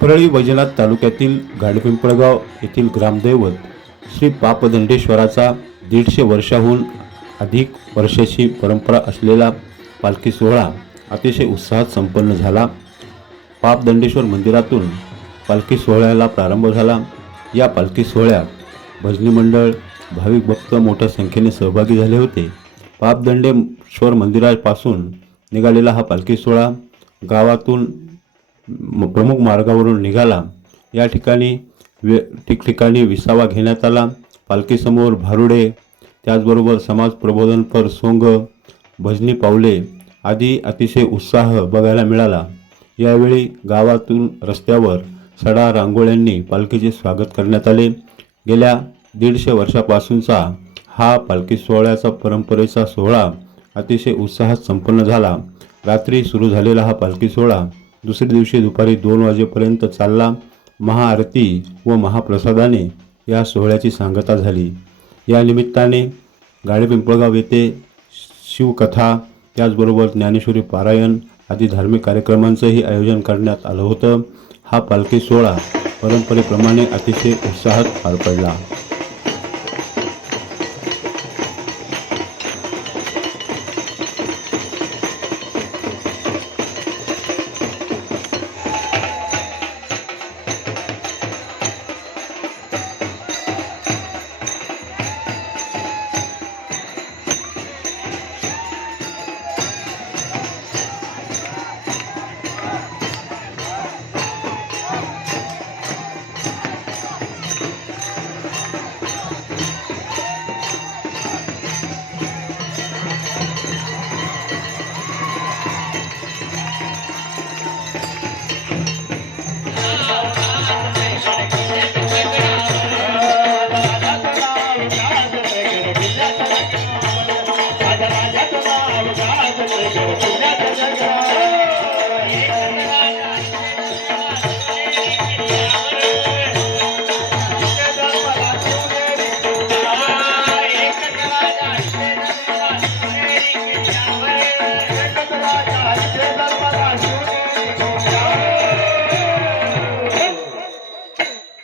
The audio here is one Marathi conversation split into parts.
परळी वैजनाथ तालुक्यातील गाडपिंपळगाव येथील ग्रामदैवत श्री पापदंडेश्वराचा दीडशे वर्षाहून अधिक वर्षाची परंपरा असलेला पालखी सोहळा अतिशय उत्साहात संपन्न झाला. पापदंडेश्वर मंदिरातून पालखी सोहळ्याला प्रारंभ झाला. या पालखी सोहळ्यात भजनी मंडळ भाविक भक्त मोठ्या संख्येने सहभागी झाले होते. पापदंडेश्वर मंदिरापासून निघालेला हा पालखी सोहळा गावातून प्रमुख मार्गावरून निघाला. या ठिकाणी वे ठिकठिकाणी विसावा घेण्यात आला. पालखीसमोर भारुडे त्याचबरोबर समाज प्रबोधनपर सोंग भजनी पावले आदी अतिशय उत्साह बघायला मिळाला. यावेळी गावातून रस्त्यावर सडा रांगोळ्यांनी पालखीचे स्वागत करण्यात आले. गेल्या दीडशे वर्षापासूनचा हा पालखी सोहळ्याचा परंपरेचा सोहळा अतिशय उत्साहात संपन्न झाला. रात्री सुरू झालेला हा पालखी सोहळा दुसऱ्या दिवशी दुपारी दोन वाजेपर्यंत चालला महाआरती व महाप्रसादाने या सोहळ्याची सांगता झाली. या निमित्ताने गाडेपिंपळगाव येथे शिवकथा त्याचबरोबर ज्ञानेश्वरी पारायण आदी धार्मिक कार्यक्रमांचंही आयोजन करण्यात आलं होतं. हा पालखी सोहळा परंपरेप्रमाणे अतिशय उत्साहात पार पडला.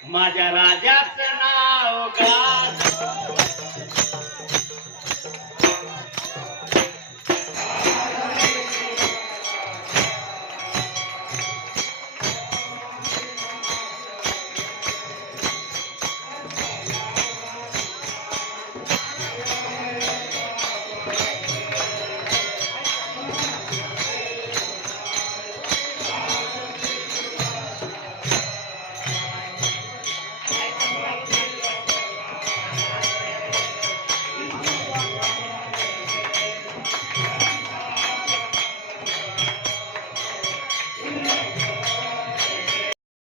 माझ्या राजाचं नाव गा